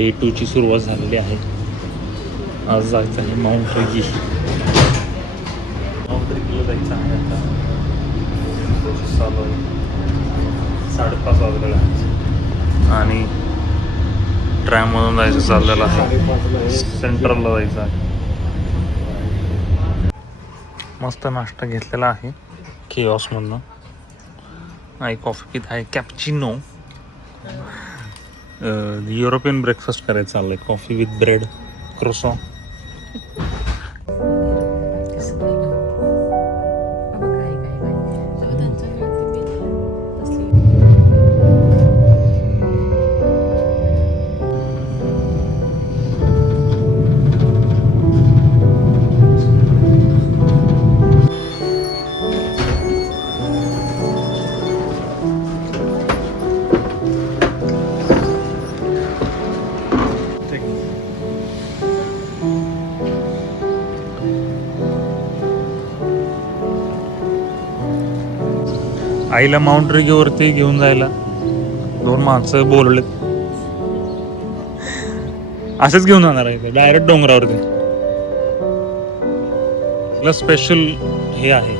Day 2 ची सुरुवात झालेली आहे. आज जायचं आहे माउंट रेगी. माउंट रेगीला जायचं आहे आता. चालू आहे 5:30 वाजलेला आहे आणि ट्रॅममधून जायचं चाललेलं आहे. सेंट्रलला जायचं आहे. मस्त नाश्ता घेतलेला आहे केऑसमधनं. आई कॉफी पित आहे कॅपचिनो. युरोपियन ब्रेकफास्ट करायचं चाललंय. Coffee with bread croissant. आईला माउंट रेगीवरती घेऊन जायला 2 माणसं बोलवलेत. असंच घेऊन जाणार आहे डायरेक्ट डोंगरावरती. आपलं स्पेशल हे आहे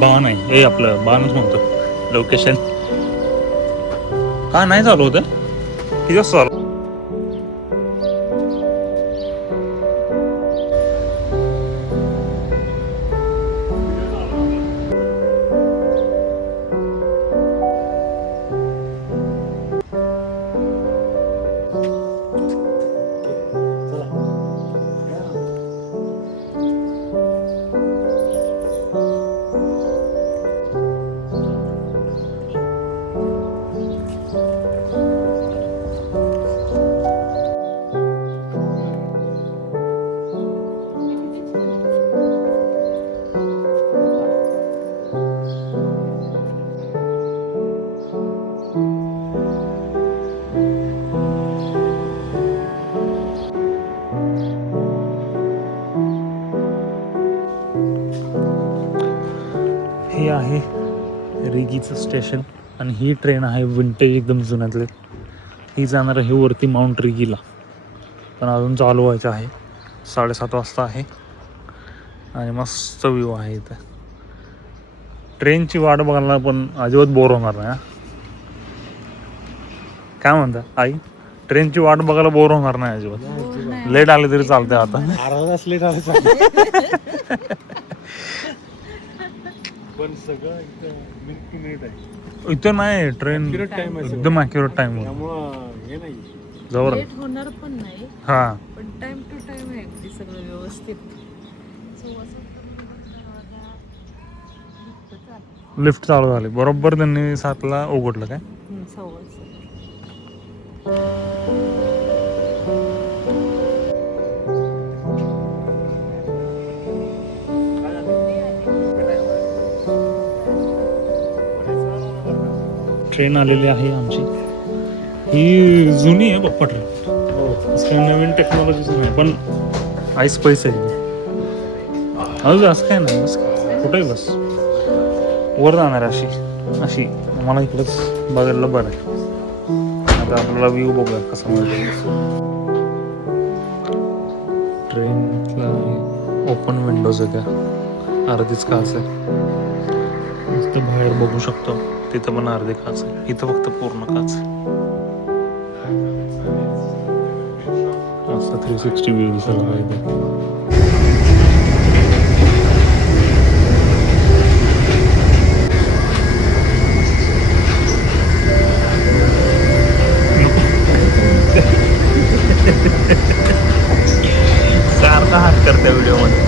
बाण आहे. हे आपलं बाणच म्हणतो लोकेशन. का नाही चालू होतं किती वाजता चालू? हे आहे रेगीचं स्टेशन आणि ही ट्रेन आहे विंटेज एकदम जुन्यातले. ही जाणार आहे वरती माउंट रेगीला. पण अजून चालू व्हायचं आहे. 7:30 वाजता आहे आणि मस्त व्ह्यू आहे इथं. ट्रेनची वाट बघायला पण अजिबात बोर होणार नाही. काय म्हणता आई? ट्रेनची वाट बघायला बोर होणार नाही अजिबात. लेट आले तरी चालते. आता लेट आले पण सगळं मिनिट टू मिनिट आहे. इथं नाही ट्रेन एकदम ॲक्युरेट टाइम हे नाही जवळ होणार पण नाही. हा पण टाइम टू टाइम आहे अगदी सगळं व्यवस्थित. लिफ्ट चालू झाली बरोबर. त्यांनी 7ला उघडलं काय. ट्रेन आलेली आहे आमची. ही जुनी आहे बाप्पा ट्रेन. काही नवीन टेक्नॉलॉजीच नाही पण आईस पैसे अजून असं काय नाही. बस कुठेही बस वर जाणार अशी अशी मला इकडंच बघायला बरं आहे. आता आपल्याला व्ह्यू बघूया कसा मिळतो. ट्रेनला ओपन विंडोज आहे त्या. अर्धीच काच आहे. मस्त बाहेर बघू शकतो. तिथं पण अर्धे काच आहे. इथं फक्त पूर्ण काच आहे. मस्त 360 व्ह्यू दिसायला पाहिजे. सारखा हात करते व्हिडिओमध्ये.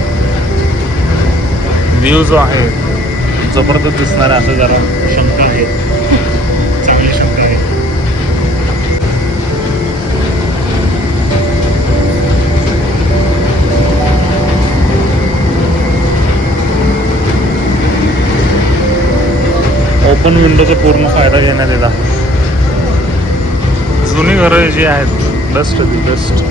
व्ह्यू जो आहे जबरदस्त दिसणार आहे असं जरा शंका आहे. चांगली शंका आहे. ओपन विंडोचा पूर्ण फायदा घेण्यात येत आहे. जुनी घरं जी आहेत बेस्ट बेस्ट.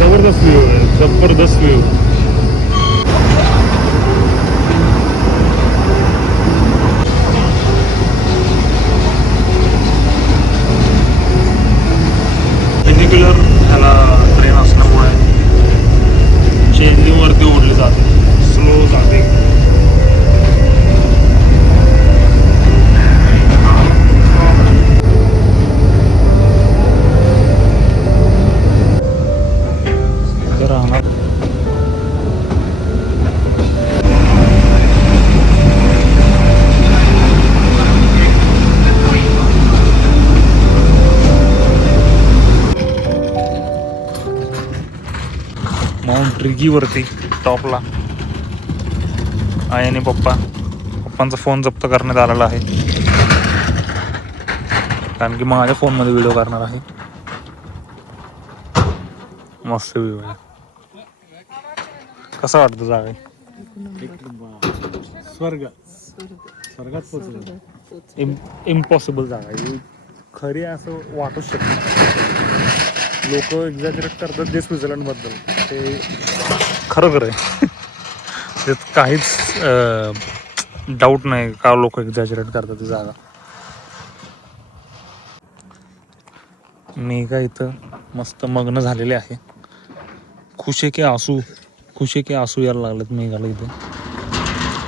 जबरदस्त व्ह्यू आहे. जबरदस्त व्ह्यू. ब्रिगीवरती टॉपला आई आणि पप्पांचा फोन जप्त करण्यात आलेला आहे, कारण की माझ्या फोनमध्ये व्हिडिओ करणार आहे. मस्त व्ह्यू आहे. कसं वाटतं जागा? स्वर्गात पोहोचलो. इम्पॉसिबल जागा आहे खरी, असं वाटूच शकत नाही. लोक एक्झॅजरेट करतात ते स्वित्झर्लंडबद्दल, ते खरं आहे. त्यात काहीच डाऊट नाही का लोक एक्झॅजरेट करतात ती जागा. मेघा इथं मस्त मग्न झालेले आहे. खुशे के आसू यायला लागलेत मेघाला इथे.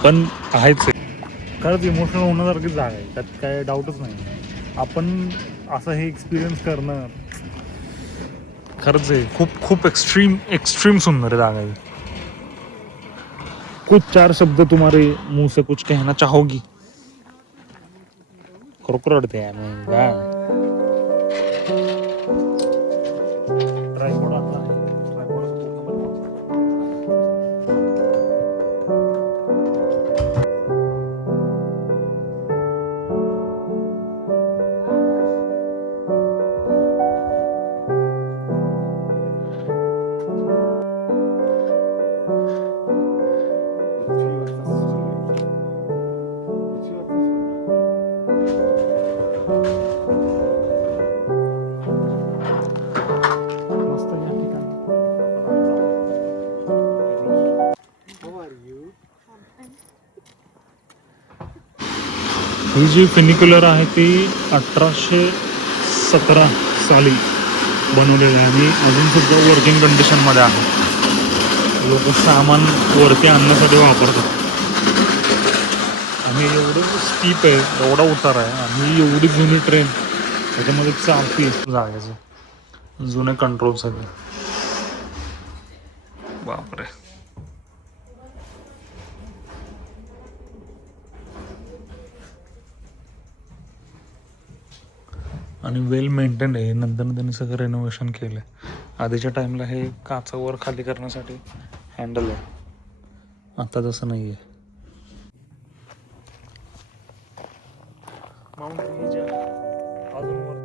पण आहेच खरंच इमोशनल होण्यासारखी जागा आहे, त्यात काय डाऊटच नाही. आपण असं हे एक्सपिरियन्स करणं खरंच आहे खूप एक्स्ट्रीम सुंदर जागा आहे. कुछ 4 शब्द तुम्हारे मुंह से कुछ कहना चाहोगी? खरोखर रडते आहे मेघा. ट्रायपॉड आता आहे. मस्त या ठिकाणी ही जी फिनिक्युलर आहे ती 1817 साली बनवलेली आहे आणि अजून सुद्धा वर्किंग कंडिशनमध्ये आहे. लोक सामान वरती आणण्यासाठी वापरतात. आणि एवढं स्टीप आहे, एवढा उतार आहे आणि एवढी जुनी ट्रेन त्याच्यामध्ये चालते जागायचं जुने कंट्रोल सगळे. बापरे. आणि वेल मेंटेन आहे. नंतर त्यांनी सगळं रेनोव्हेशन केलं आहे. आधीच्या टाईमला हे काचावर खाली करण्यासाठी हँडल आहे, आता तसं नाही आहे. माउंट रिजा अजून वर.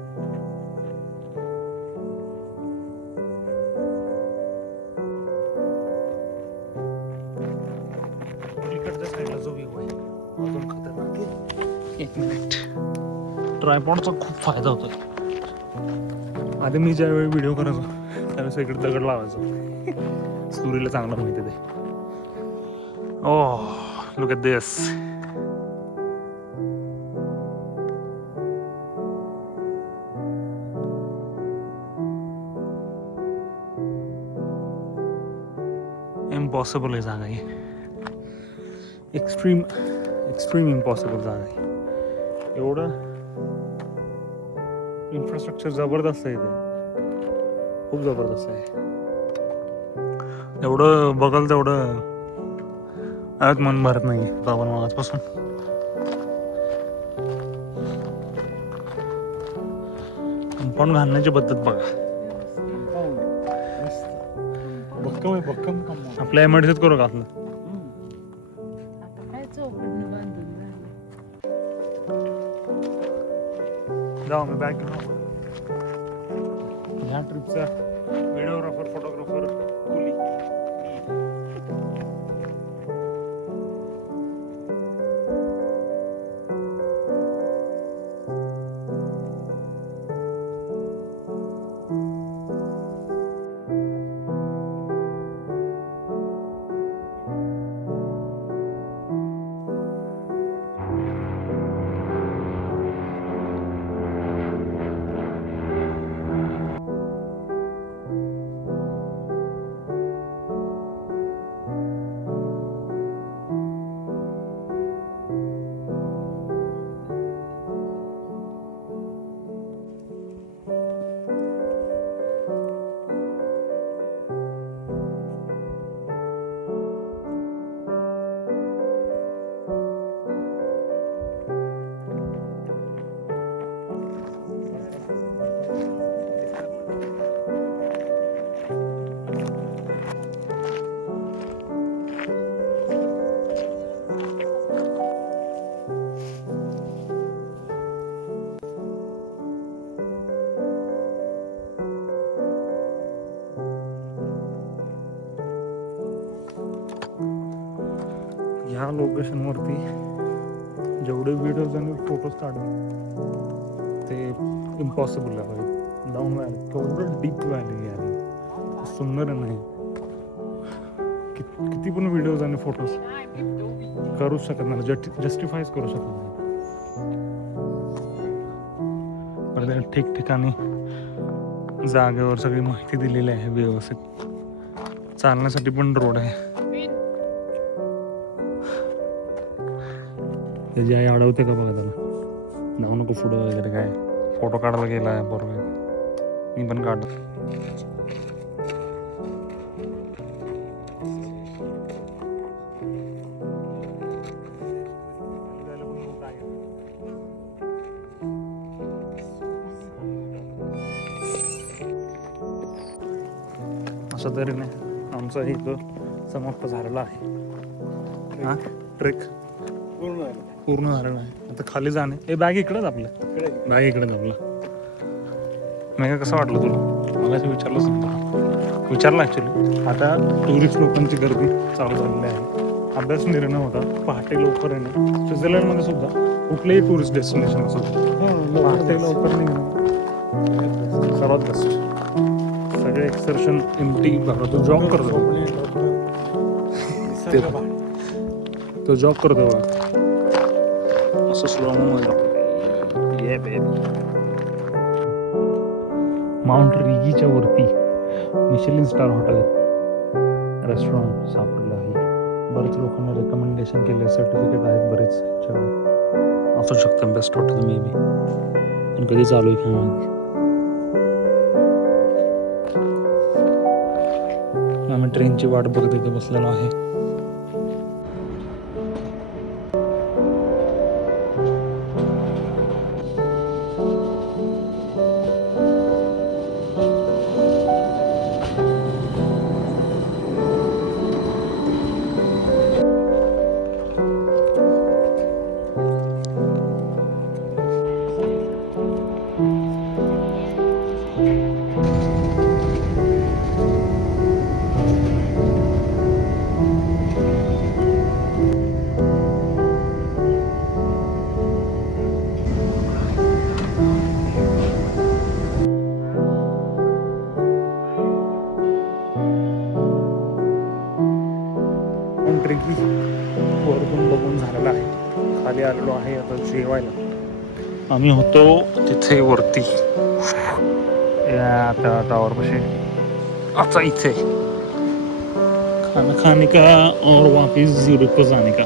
इकडच्या साईडला जो व्ह्यू आहे अजून खतरनाक आहे. 1 मिनिट. ट्रायपॉडचा खूप फायदा होतो. आधी मी ज्यावेळी व्हिडिओ करायचो त्यावेळेस इकडे दगड लावायचो. स्टोरीला चांगलं माहिती आहे ते. Oh look at this. Impossible आहे जागा ही. एक्स्ट्रीम इम्पॉसिबल जागा आहे. एवढं इन्फ्रास्ट्रक्चर जबरदस्त आहे इथे, खूप जबरदस्त आहे. एवढं बघाल तेवढं आज मन भरत नाही बाबा आजपासून. कंपाऊंड घालण्याची पद्धत बघा. भक्कम आपल्या एमर्जन्सीत करू का आपलं. आता काय चौकटनं बांधून झालं. जाऊ मी बॅग घेऊन. ह्या ट्रिपचा व्हिडिओग्राफर फोटोग्राफर कुली. ह्या लोकेशनवरती जेवढे व्हिडिओज आणि फोटोज काढले ते इम्पॉसिबल आहे. डाऊन व्हॅली, केवढं डीप व्हॅली आहे, सुंदर आहे. नाही किती पण व्हिडिओज आणि फोटोज करू शकत नाही, जस्टिफाईज करू शकत नाही. पण ठिकठिकाणी जागेवर सगळी माहिती दिलेली आहे व्यवस्थित. चालण्यासाठी पण रोड आहे. त्याची आई अडवते का बघा त्याला, जाऊ नको पुढं वगैरे. काय फोटो काढायला गेला आहे बरोबर, मी पण काढतो. अशा तऱ्हेने आमचा इथं समाप्त झालेला आहे. हा ट्रेक पूर्ण झालेला आहे. आता खाली जाणे. हे बॅग इकडेच आपलं, बॅग इकडेच आपला. नाही कसं वाटलं तुला? मला विचारलंच नव्हतं, विचारलं ॲक्च्युली. आता टुरिस्ट लोकांची गर्दी चालू झालेली आहे. अभ्यास निर्णय होता पहाटे लवकर येणे. स्वित्झर्लंडमध्ये सुद्धा कुठलेही टुरिस्ट डेस्टिनेशन असो पहाटे लवकर निघणे सर्वात बेस्ट. सगळे एक्सर्शन एमटी बघा. तो जॉब करतो, तो जॉब करतो बघा. असं स्लो मध्ये माउंट रिगीच्या वरती मिशेलिन स्टार हॉटेल रेस्टॉरंट सापडलं आहे. बरेच लोकांना रेकमेंडेशन केले, सर्टिफिकेट आहेत बरेच. असू शकतं बेस्ट हॉटेल मे बी, पण कधी चालू आहे काय माहिती. आम्ही ट्रेनची वाट बघत इथे बसलेलो आहे. ट्रेकी वरतून बघून झालेला आहे. खाली आलेलो आहे आता जेवायला. आम्ही होतो तिथे वरती त्या टावरपाशी. आता इथे खाना खाने का और वापिस यूरोप को जाने का.